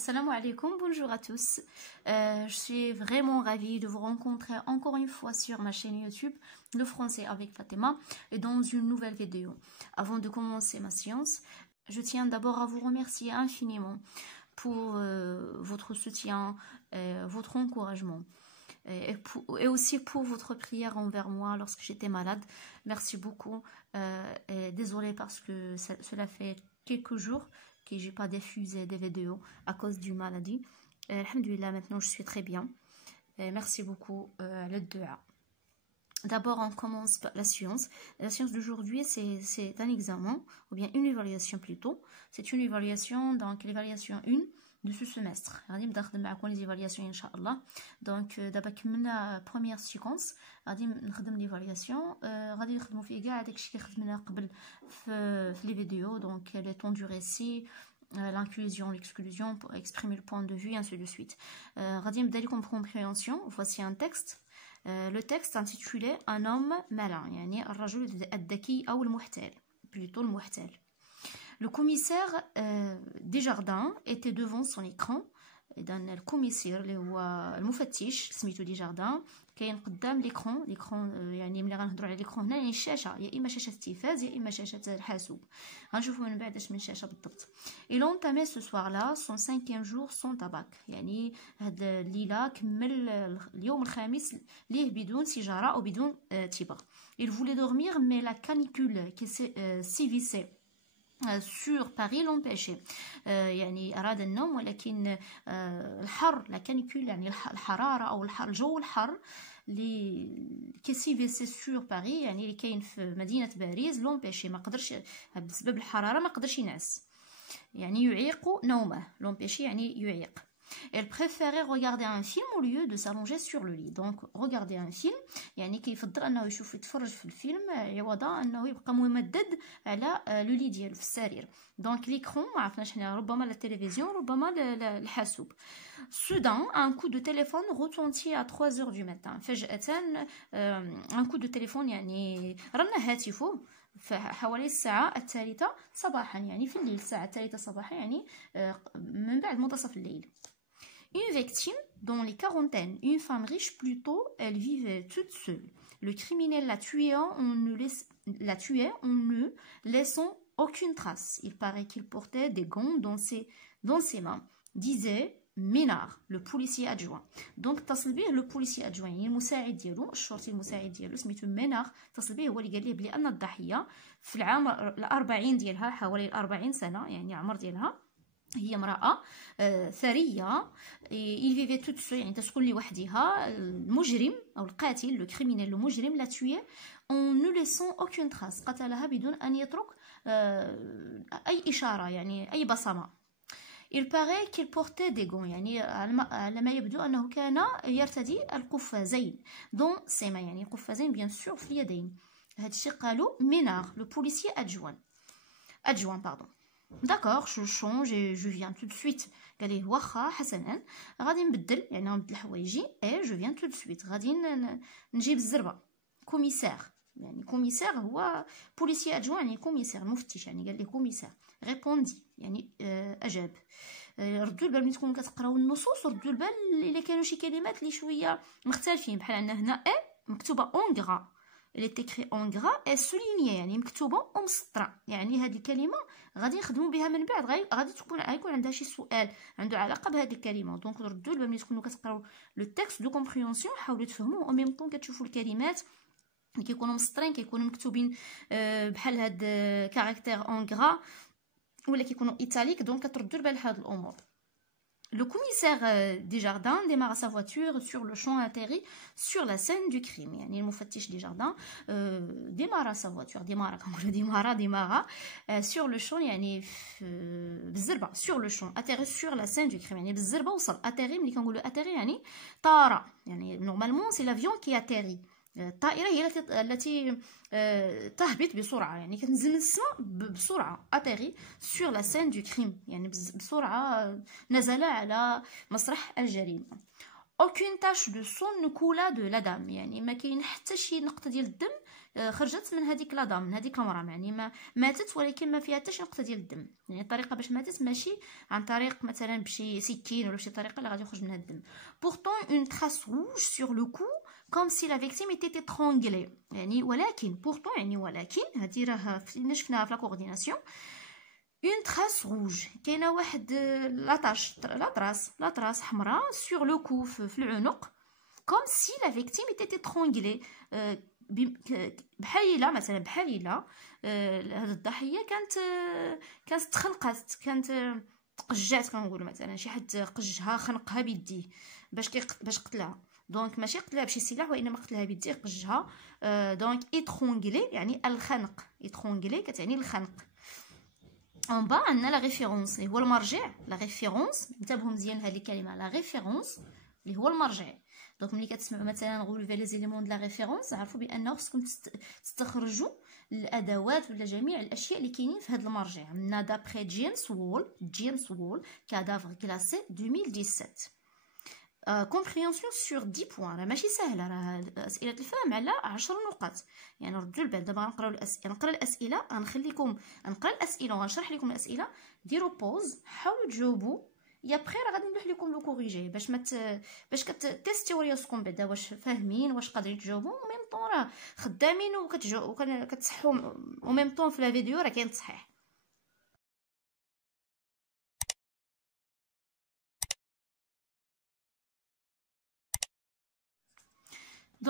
Assalamu alaikum, bonjour à tous. Je suis vraiment ravie de vous rencontrer encore une fois sur ma chaîne YouTube, Le Français avec Fatima, et dans une nouvelle vidéo. Avant de commencer ma séance, je tiens d'abord à vous remercier infiniment pour votre soutien, votre encouragement. Et aussi pour votre prière envers moi lorsque j'étais malade. Merci beaucoup. Et désolée parce que cela fait quelques jours que j'ai pas diffusé des vidéos à cause d'une maladie. Alhamdulillah, maintenant je suis très bien. Merci beaucoup à l'aide de A. D'abord, on commence par la science. La science d'aujourd'hui, c'est un examen, ou bien une évaluation plutôt. C'est une évaluation, donc l'évaluation 1 de ce semestre. غادي نبدا نخدم معكم les évaluations ان شاء الله. Donc دابا كملنا première séquence، غادي نخدم l'évaluation. غادي نخدموا فيه كاع داكشي اللي خدمنا قبل في les vidéos، donc le temps du récit, l'inclusion, l'exclusion pour exprimer le point de vue, ainsi de suite. غادي نبدا لكم compréhension. Voici un texte. Le texte intitulé Un homme malin، يعني الرجل الذكي أو المحتال، plutôt المحتال. Le commissaire Desjardins était devant son écran. إذا الكوميسير اللي هو المفتش سميتو Desjardins كاين قدام ليكرون يعني ملي غنهضروا على ليكرون هنا يعني الشاشه، يا اما شاشه التلفاز يا اما شاشه الحاسوب. غنشوفوا من بعد اش من شاشه بالضبط. Il entamait ce soir-là son 5e jour sans tabac، يعني هاد الليله كمل اليوم الخامس ليه بدون سيجاره او بدون تبغ. Il voulait dormir mais la canicule qui sévissait sur Paris l'empêchait. يعني أراد النوم ولكن الحر، la canicule يعني الحرارة أو الجو الحر اللي كيسيفيسي سور باريس، يعني اللي كاين في مدينة باريس لومبيشي، ما قدرش بسبب الحرارة ما قدرش ينعس، يعني يعيق نومه. لومبيشي يعني يعيق. Elle préférait regarder un film au lieu de s'allonger sur le lit. Donc regarder un film يعني كيفضل انه يتفرج في الفيلم عوضا انه يبقى ممدد على لو لي ديالو في السرير. دونك ليكرون ما عرفناش حنا، ربما التلفزيون ربما الحاسوب. Soudain, un coup de téléphone retentit à 3h du matin. فجأة un coup de téléphone يعني رن هاتفه حوالي الساعة 3 صباحا، يعني في الليل، الساعة 3 صباحا يعني من بعد منتصف الليل. Une victime dans les quarantaines, une femme riche plutôt, elle vivait toute seule. Le criminel la tuait en ne laissant aucune trace. Il paraît qu'il portait des gants dans ses mains. Disait Ménard, le policier adjoint. Donc اتصل به le policier adjoint، يعني المساعد ديالو، الشرطي المساعد ديالو سميتو مينار. اتصل به هو اللي قال ليه بلي ان الضحيه في العام 40 ديالها، حوالي 40 سنه يعني عمر ديالها، هي امرأة ثرية. il vivait toute seule، يعني تسكن لوحدها. المجرم أو القاتل، le criminel، المجرم لا tué en ne laissant aucune trace، قتلها بدون أن يترك أي إشارة، يعني أي بصمة. il paraît qu'il portait des gants، يعني على ما يبدو أنه كان يرتدي القفازين dans ses mains، يعني قفازين bien sûr في اليدين. هذا الشيء قالوا مينار le policier adjoint pardon. D'accord, je change et je viens tout de suite. قال ليه واخا حسنا غادي نبدل، يعني غنبدل حوايجي et je viens tout de suite، غادي نجيب الزربه. كوميسير، يعني كوميسير هو بوليسي ادجوان، يعني كوميسير مفتش، يعني قال ليه كوميسير. ريبوندي يعني اجاب. ردوا البال ملي تكونوا كتقراو النصوص، ردوا البال الا كانوا شي كلمات اللي شويه مختلفين، بحال عندنا هنا اي مكتوبه اون غرا، اللي تيكري اون غرا اي سولينيي يعني مكتوبه ومسطره، يعني هذه الكلمه غادي نخدموا بها من بعد، غادي غيكون عندها شي سؤال عنده علاقه بهذه الكلمه. دونك ردوا البال ملي تكونوا كتقراو لو تكست دو كومبريونسيون، حاولوا تفهموا او ميم طون كتشوفوا الكلمات اللي كيكونوا مسطرين، كيكونوا مكتوبين بحال هاد كاركتير اون غرا ولا كيكونوا ايطاليك، دونك كتردوا البال لهاد الامور. Le commissaire Desjardins démarra sa voiture sur le champ, atterrit sur la scène du crime. يعني المفتش Desjardins démarra sa voiture، démarra sur le champ، يعني بالزربه sur le champ، atterrit sur la scène du crime، يعني بالزربه وصل. atterrit ملي كنقولوا atterrit يعني طار، يعني normalement c'est l'avion qui atterrit. الطائرة هي التي تهبط بسرعة، يعني كتنزل من السماء بسرعة. atterri sur la scène du crime، يعني بسرعة نزل على مسرح الجريمة. aucune tache de sang ne coula de la dame، يعني ما كاين حتى شي نقطة ديال الدم خرجت من هذيك لا دام، من هذيك المراه، يعني ما ماتت ولكن ما فيها حتى شي نقطه ديال الدم. يعني الطريقه باش ماتت ماشي عن طريق مثلا بشي سكين ولا بشي طريقه اللي غادي يخرج منها الدم. pourtant une trace rouge sur le cou comme si la victime était étranglée. يعني ولكن pourtant يعني ولكن هذه راه اللي شفناها في لا كورديناسيون. une trace rouge كاينه واحد لا تراس حمراء sur le cou في العنق comme si la victime était étranglée. بحال الا مثلا بحال الا هاد الضحيه كانت تخنقات، كانت تقجات، كنقولوا مثلا شي حد قجها خنقها بيديه باش قتلها. دونك ماشي قتلها بشي سلاح وانما قتلها بيديه قجها. دونك étranglée يعني الخنق، étranglée كتعني الخنق. ان با عندنا لا ريفيرونس اللي هو المرجع. لا ريفيرونس انتبهوا مزيان هذه الكلمه، لا ريفيرونس اللي هو المرجع. دونك ملي كتسمعوا مثلا نقولوا في لي زيليمون دو لا ريفيرونس، عرفوا بانه خصكم تستخرجوا الادوات ولا جميع الاشياء اللي كاينين في هذا المرجع. عندنا دابري جيمس وول كادافر كلاسي 2017. كومبريهنسيون سور 10 بوين. راه ماشي سهله، راه اسئله الفهم على 10 نقاط. يعني ردوا البال. دابا غنقراو الاسئله، نقرا الاسئله، غنخليكم نقرا الاسئله وغنشرح لكم الاسئله. ديروا بوز، حاولوا تجاوبوا، يا بخي راه غادي نلوح لكم لو كوريجي باش باش كتيستيو راسكم بعدا واش فاهمين، واش قادرين تجاوبوا، و ميم طون راه خدامين وكتجاوبوا كتصحوا، و ميم طون في لا فيديو راه كاين تصحيح.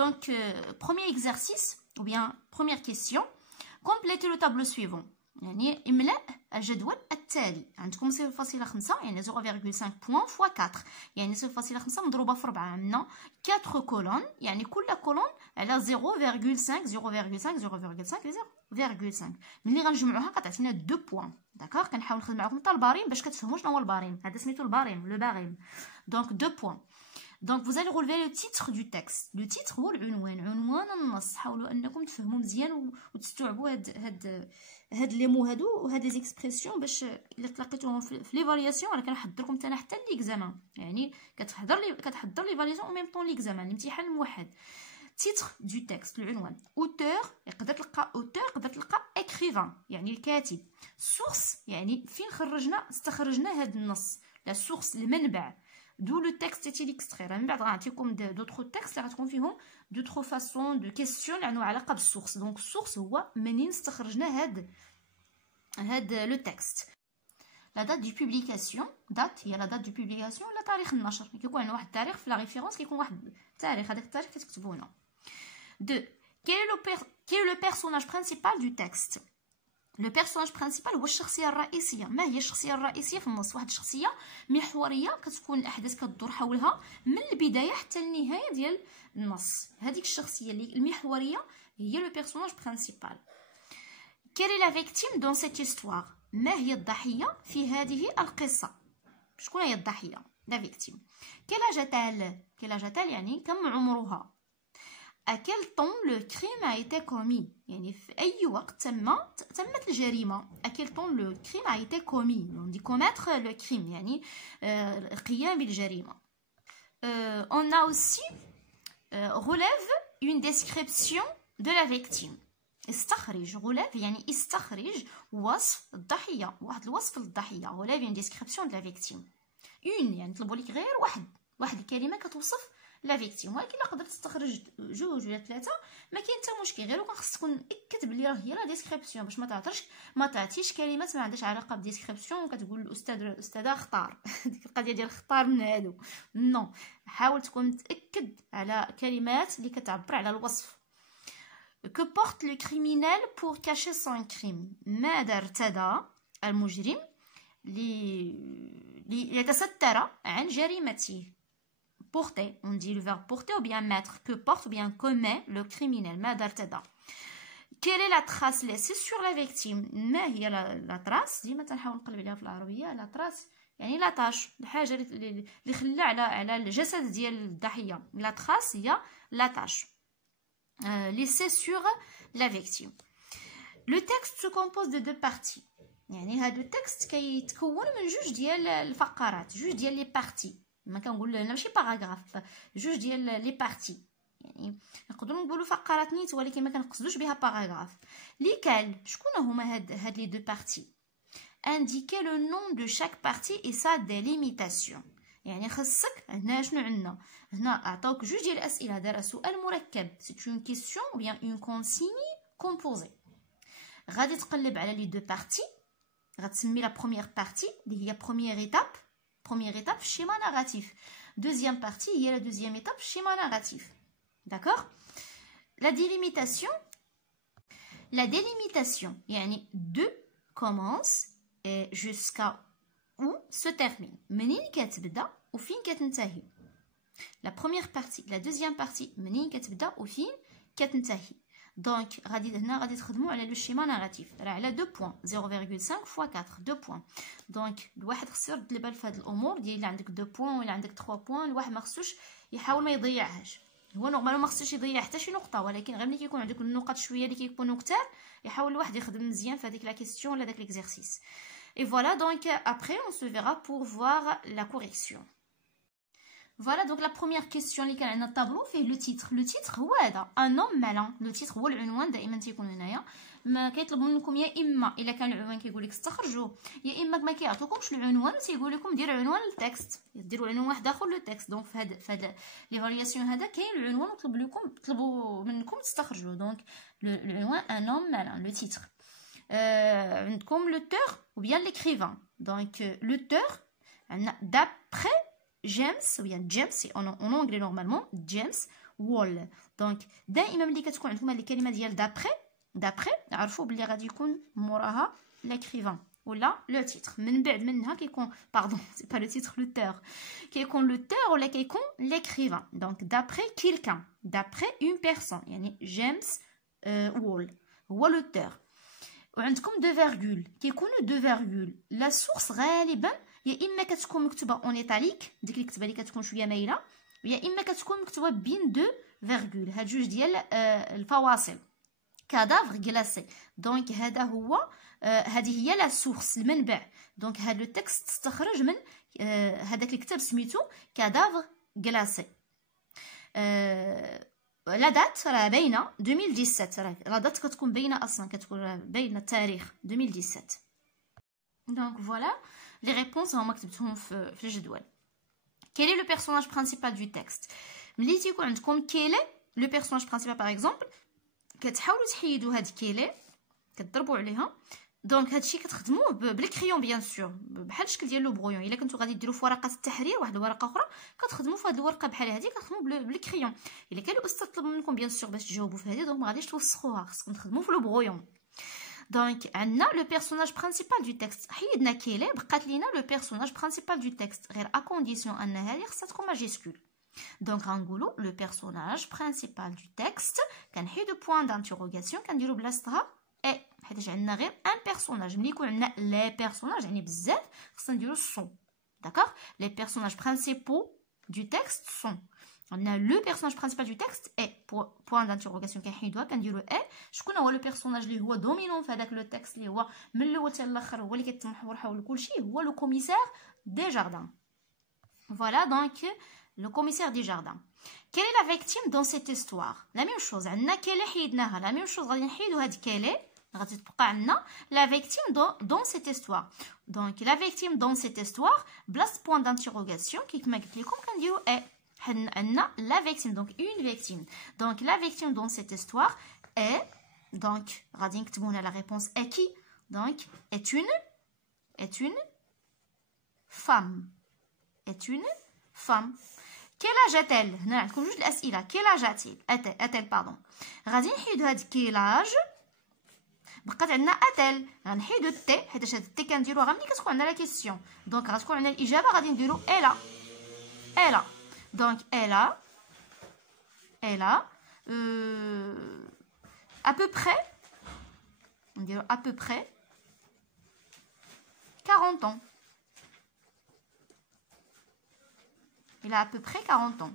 Donc, premier exercice, ou bien première question, complétez le tableau suivant. يعني املأ الجدول التالي. عندكم 0.5 يعني 0.5 بوان فوا 4، يعني 0.5 مضروبة في 4. عندنا 4 كولون، يعني كل كولون على 0.5 0.5 0.5. ملي غنجمعوها كتعطينا 2 بوان. داكوغ، كنحاول نخدم معكم حتى الباريم باش كتفهموا شنو هو الباريم. هذا سميتو الباريم، لو باريم. دونك 2 بوان. Donc vous allez relever le titre du texte. Le titre هو العنوان، عنوان النص. حاولوا انكم تفهموا مزيان وتستوعبوا هاد لي مو هادو وهاد لي زيكسبرسيون باش الا تلاقيتوهم في ليفالياسيون راه كنحضركم حتى انا حتى ليكزامان. يعني كتحضر ليفالياسيون او ميم طون ليكزامان، الامتحان الموحد. تيتر دو تكست، العنوان. اوتور يقدر تلقى اوتور، يقدر تلقى اكريفان يعني الكاتب. سورس يعني فين استخرجنا هاد النص، لا سورس المنبع. D'où le texte est-il extrait. من بعد غنعطيكم d'autres textes اللي غتكون فيهم d'autres façons de question اللي عندهم علاقه بالسورس. دونك السورس هو منين استخرجنا هاد لو تكست. لا دات دو بوبليكاسيون، دات هي لا دات دو بوبليكاسيون ولا تاريخ النشر. كيكون عندنا واحد التاريخ في لا ريفيرونس، كيكون واحد التاريخ، هذاك التاريخ كتكتبوا هنا. دو quel est le personnage principal du texte. لو بيرسوناج برينسيبال هو الشخصيه الرئيسيه. ما هي الشخصيه الرئيسيه في النص؟ واحد الشخصيه محوريه كتكون الاحداث كتدور حولها من البدايه حتى النهايه ديال النص. هذيك الشخصيه اللي المحوريه هي لو بيرسوناج برينسيبال. كيل لا فيكتيم دون سيت هيستوار. ما هي الضحيه في هذه القصه؟ شكون هي الضحيه؟ لا فيكتيم. كيل اجاتال يعني كم عمرها. à quel temps le crime a été commis. يعني في أي وقت تمت الجريمة. à quel temps le crime a été commis. on dit commettre le crime يعني القيام بالجريمة. on a aussi relève une description de la victime. استخرج، relève يعني استخرج وصف الضحية، واحد الوصف للضحية. relève une description de la victime. une يعني طلبوا لك غير واحد الكلمة كتوصف لا فيكتيم، ولكن الا قدرت تستخرج 2 ولا 3 ما كاين حتى مشكل. غير وكان خصك تكون مأكد بلي راه هي لا ديسكريبسيون باش ما تعطيش كلمات ما عندهاش علاقه بالديسكريبسيون وكتقول الاستاذه اختار ديك القضيه ديال اختار من هادو. نو، حاول تكون متاكد على كلمات اللي كتعبر على الوصف. que porte le criminel pour cacher son crime. ماذا ارتدى المجرم ليتستر عن جريمته. porter, on dit le verbe porter ou bien mettre. Que porte ou bien commet le criminel. ماذا ارتدى. Quelle est la trace laissée sur la victime. ما هي لا تراس؟ ديما تنحاول نقلب عليها في العربيه. لا تراس يعني لا تاش، الحاجه اللي خلى على الجسد ديال الضحيه. لا تراس هي لا تاش laissée sur la victime. Le texte se compose de 2 parties. يعني هادو التكست كيتكون من 2 ديال الفقرات، 2 ديال لي بارتي. ما كنقول انا ماشي باراغراف، 2 ديال لي بارتي. يعني نقدروا نقولوا فقرات نيت ولكن ما كنقصدوش بها باراغراف. ليكال شكون هما هاد لي دو بارتي؟ indiquer le nom de chaque partie et sa délimitation. يعني خصك هنا شنو عندنا؟ هنا عطاوك جوج ديال الاسئله، دار سؤال مركب c'est une question ou bien une consigne composée. غادي تقلب على لي دو بارتي، غتسمي لا بروميير بارتي اللي هي بروميير ايتاب في الشيما ناراتيف، دوزيام بارتي هي لا دوزيام ايتاب في الشيما ناراتيف. داكوغ. لا délimitation يعني de commence et jusqu'à où se termine. منين كتبدا وفين كتنتهي. La première partie, la deuxième partie منين كتبدا وفين كتنتهي. دونك غادي تخدموا على لو شيما ناراتيف، راه على 2 بوين 0.5 fois 4 2 بوين. دونك الواحد خصو يرد البال في هاد الامور ديال عندك 2 بوين ولا عندك 3 بوين، الواحد ما خصوش يحاول ما يضيعهاش. هو نورمالمون ما خصوش يضيع حتى شي نقطه، ولكن غير ملي كيكون عندك النقط شويه اللي كيكونوا كتار يحاول الواحد يخدم مزيان في هذيك لا كيسيون ولا داك ليكزارسيس. Et voilà, donc après on se verra pour voir la correction. Voilà, donc la première question اللي كان عندنا الطابلو فيه لو تيتر. لو تيتر هو هذا ان هوم مالان. لو تيتر هو العنوان، دائما تيكون هنايا. ما كيطلب منكم يا اما الا كان العنوان كيقول لك استخرجوه، يا اما ما كيعطوكمش العنوان وتيقول لكم ديروا عنوان للتكست، ديروا عنوان واحد اخر للتكست. دونك في هذا ليفالياسيون هذا كاين العنوان طلبوا منكم تستخرجوه. دونك العنوان ان هوم مالان لو تيتر. عندكم l'auteur ou bien l'écrivain. Donc l'auteur d'après James ou bien James en anglais normalement James Wall. Donc دائما ملي كتكون عندكم هذه الكلمه ديال d'après عرفوا بلي غادي يكون موراها l'écrivain ولا لو تيتر. من بعد منها كيكون باردون سي با لو تيتر l'auteur كيكون l'auteur ولا كيكون l'écrivain. Donc d'après quelqu'un, d'après une personne يعني James Wall هو l'auteur. وعندكم دو فيرغول كيكونوا دو فيرغول. لا سورس غالبا يا اما كتكون مكتوبه اون ايطاليك، ديك اللي كتبه لي كتكون شويه مايله، ويا اما كتكون مكتوبه بين دو فيرغول، هاد جوج ديال الفواصل. كادافر غلاسي. دونك هذا هو هذه هي لا سورس المنبع. دونك هذا لو تكست استخرج من هذاك الكتاب سميتو كادافر غلاسي. لا دات راه باينه 2017، راه لا دات كتكون باينه اصلا، كتكون باينه التاريخ 2017. دونك فوالا لي ريبونس هما كتبتهم في الجدول. كيلي لو بيرسوناج برينسيبال دو تكست. ملي تيكون عندكم كيلي لو بيرسوناج برينسيبال باغ اكزومبل، كتحاولوا تحيدوا هاد كيلي كتضربوا عليها. دونك هادشي كتخدموه بالكريون بيان سور بحال الشكل ديال لو برويون. الا كنتو غادي ديروا في ورقه التحرير واحد الورقه اخرى كتخدموا في هاد الورقه بحال هادي كتخدموا بالكريون. الا كان الاستاذ طلب منكم بيان سور باش تجاوبوا في هادي، دونك ما غاديش توسخوها، خصكم تخدموا في لو برويون. دونك عندنا لو بيرسوناج برينسيبال دو تكست، حيدنا كيلي بقات لينا لو بيرسوناج برينسيبال دو تكست، غير ا كونديسيون ان هذه خصها تكون ماجيسكول. دونك غنقولوا لو بيرسوناج برينسيبال دو تكست، كنحيدو بوين دانتيروغاسيون كنديرو بلاصتها اي، حيت عندنا غير ان بيرسوناج. ملي يكون عندنا لي بيرسوناج يعني بزاف خصنا نديرو سون. داكوغ. لي بيرسوناج برينسيبال دو تكست سون. عندنا لو بيرسوناج برينسيبال دو تكست اي بوين دانتيروغاسيون كنحيدوها كنديرو اي. شكون هو لو بيرسوناج اللي هو دومينون في هذاك لو تكست اللي هو من الاول حتى الاخر هو اللي كيتمحور حول كلشي؟ هو لو كوميسار دي جاردان. فوالا دونك لو كوميسار دي جاردان. Quelle est la victime dans cette histoire? La même chose. عندنا كيلي حيدناها، la même chose غادي نحيدو هاد كيلي غادي تبقى عندنا la victime dans cette histoire. Donc la victime dans cette histoire بلاص point d'interrogation كيما قلت لكم كنديرو اي. عندنا la victime donc une victime. Donc la victime dans cette histoire est donc غادي نكتبو هنا la réponse est qui? Donc est une femme. Est une femme. Quel âge a-t-elle? هنا عندكم جوج الاسئله. Quel âge a-t-elle pardon. غادي نحيدو هاد quel âge، بقات عندنا اتل. غنحيدو التي حيت هاد التي كنديروها غير ملي كتكون عندنا لا كيسيون. دونك غتكون عندنا الاجابه غادي نديرو الا. دونك الا à peu près نديرو à peu près 40 ans. Il a à peu près 40 ans.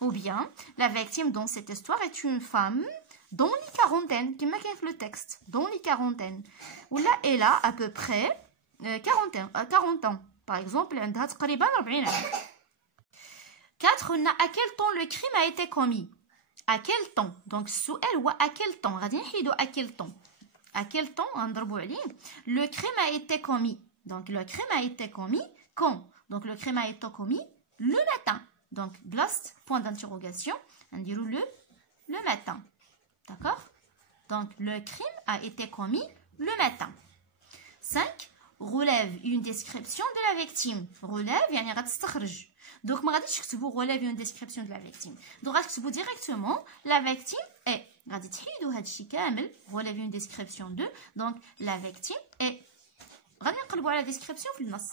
Ou bien la victime dans cette histoire est une femme dans les quarantaines, كما كاين في le texte, dans les quarantaines. ولا elle a à peu près 40 ans. Par exemple, عندها تقريبا 40 عام. 4. À quel temps le crime a été commis? à quel temps. Donc السؤال هو à quel temps. غادي نحيدو à quel temps. À quel temps غنضربو عليه le crime a été commis. Donc le crime a été commis quand. Donc le crime a été commis le matin. Donc blast point d'interrogation. On dit le matin. D'accord? Donc le crime a été commis le matin. 5. Relève une description de la victime. Relève يعني غتستخرج. Donc ما غاديش تكتبوا relève une description de la victime. Donc غتكتبوا directement la victime est. غادي تحيدوا هذا الشيء كامل relève une description de. Donc la victime est. غادي نقلبوا على description في النص.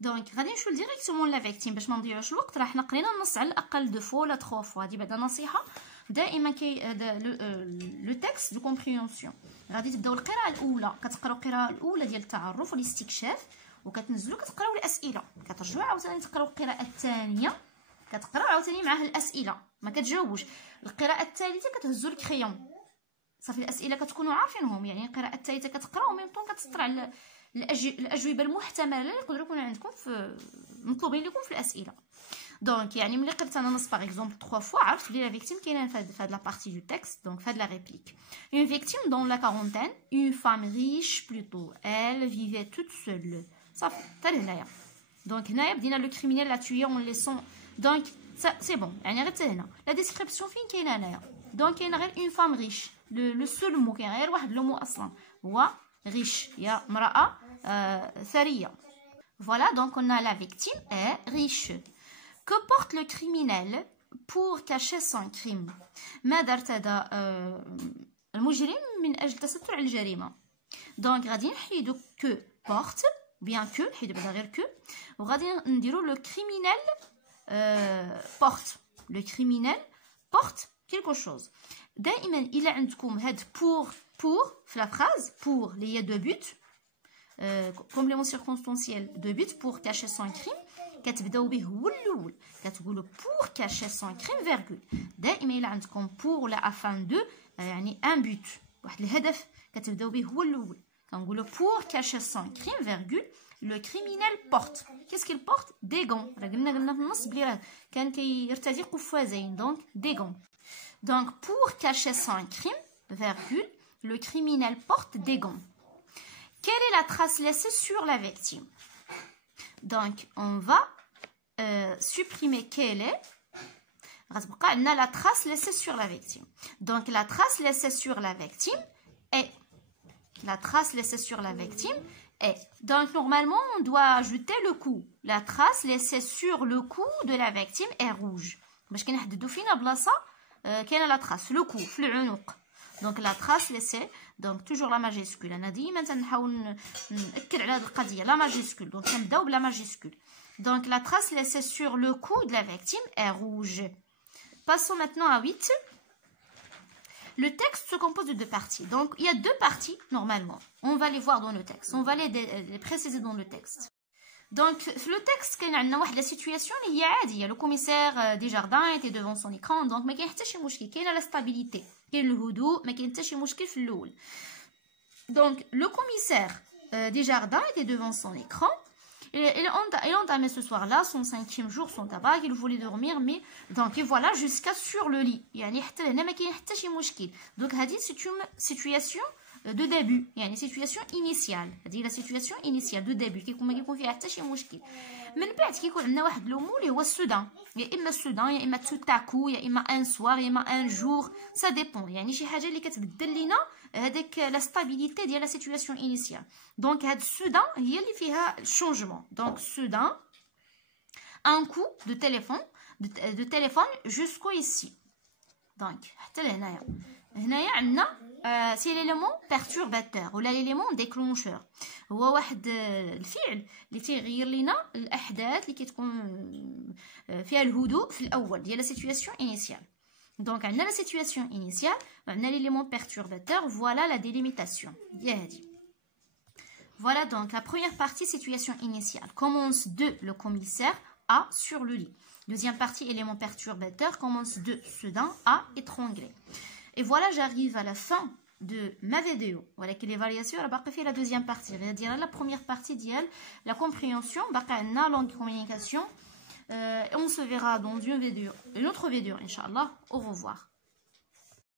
دونك غادي نمشيو ديريكتومون لا فيكتيم باش ما نضيعوش الوقت. راه حنا قرينا النص على الاقل 2 فوا ولا 3 فوا. هذه بعدا نصيحه دائما كي لو تكست دو كومبريونسيون. غادي تبداو القراءه الاولى كتقراو القراءه الاولى ديال التعرف والاستكشاف وكتنزلوا كتقراو الاسئله. كترجعوا عاوتاني تقراو القراءه الثانيه كتقراو عاوتاني معاه الاسئله. ما كتجاوبوش. القراءه الثالثه كتهزوا الكريون صافي. الاسئله كتكونوا عارفينهم. يعني القراءه الثالثه كتقراو وميم طون كتسطر على الاجوبه المحتمله اللي يقدروا يكونوا عندكم في مطلوبين لكم في الاسئله. دونك يعني ملي قريت انا نص باغ اكزومبل 3 فوا عرفت بلي لا فيكتيم كاينه في هاد لا بارتي دو تكست. دونك في هاد لا ريبليك une victime dans la quarantaine, une femme riche plutôt, elle vivait toute seule. صافي حتى لهنايا. دونك هنايا بدينا لو كريمينال لا توي اون ليسون. دونك سي بون يعني غير حتى هنا لا ديسكريبسيون فين كاينه هنايا. دونك كاينه غير une femme riche. لو سول مو كاين غير واحد لو مو اصلا هو riche. يا امراه ثريه. Voilà, donc on a la victime est riche. Que porte le criminel pour cacher son crime? ماذا ارتدى المجرم من أجل تستر على الجريمة؟ donc غادي نحيدو que porte bien que نحيدو بعدا غير que وغادي نديرو le criminel porte. le criminel porte quelque chose. دائما إلا عندكم هاد pour في la phrase pour اللي هي de but complément circonstanciel de but pour cacher son crime كتبداو به هو الاول كتقولوا pour cacher son crime virgule. دائما الا عندكم pour ولا afin de يعني ان but واحد الهدف كتبداو به هو الاول. كنقولوا pour cacher son crime virgule le criminel porte. qu'est-ce qu'il porte? des gants. راه قلنا في النص بلي راه كان كيرتدي قفازين دونك des gants. donc pour cacher son crime virgule le criminel porte des gants. quelle est la trace laissée sur la victime? Donc, on va supprimer quelle est. On a la trace laissée sur la victime. Donc, la trace laissée sur la victime est. La trace laissée sur la victime est. Donc, normalement, on doit ajouter le cou. La trace laissée sur le cou de la victime est rouge. باش كنحددوا فينا بلاصه كاينه la trace le cou في العنق. Donc la trace laissée, donc toujours la majuscule. أنا ديما تنحاول نأكد على هذه القضية la majuscule. Donc كنبداو بلا majuscule. Donc la trace laissée sur le cou de la victime est rouge. Passons maintenant à 8. Le texte se compose de 2 parties. Donc il y a 2 parties normalement. On va les voir dans le texte. On va les préciser dans le texte. Donc le texte كاين عندنا واحد لا سيتوياسيون اللي هي عاديه. لو كوميسير دي جاردان était devant son écran. donc ما كاين حتى شي مشكل. كاينه لا ستابيليتي كاين الهدوء ما كاين حتى شي مشكل في الاول. donc le commissaire des jardins était devant son écran. Il entamait ce soir-là son 5e jour son tabac. Il voulait dormir mais donc et voilà jusqu'à sur le lit. يعني حتى هنا ما كاين حتى شي مشكل. donc هذه c'est une situation de début يعني situation initiale. هذه لا situation initiale de début كيكون ما كيكون فيها حتى شي مشكل. من بعد كيكون عندنا واحد لو مو اللي هو السودان. يا اما السودان يا اما توتاكو يا اما ان سوار يا اما ان جور سا ديبون. يعني شي حاجه اللي كتبدل لينا هذاك لا ستابيليتي ديال لا سيتوياسيون انيسيال. دونك هاد السودان هي اللي فيها الشونجمون. دونك السودان ان كو دو تيليفون جوسكو ايسي. دونك حتى لهنايا. هنايا عندنا سي ليليمون بيرتورباتور ولا ليليمون ديكلونشور. هو واحد الفعل اللي تيغير لينا الاحداث اللي كتكون فيها الهدوء في الاول ديال لا سيتوياسيون انيسيال. دونك عندنا لا سيتوياسيون انيسيال وعندنا ليليمون بيرتورباتور. فوالا لا ديليميتاسيون ديال هادي. Voilà donc la première partie situation initiale. Commence de le commissaire A sur le lit. Deuxième partie élément perturbateur commence de Soudan à étrangler. Et voilà, j'arrive à la fin de ma vidéo. Voilà que l'évaluation, elle va faire la deuxième partie. C'est-à-dire la première partie d'elle, la compréhension, la langue communication. Et on se verra dans une autre vidéo, Inch'Allah. Au revoir.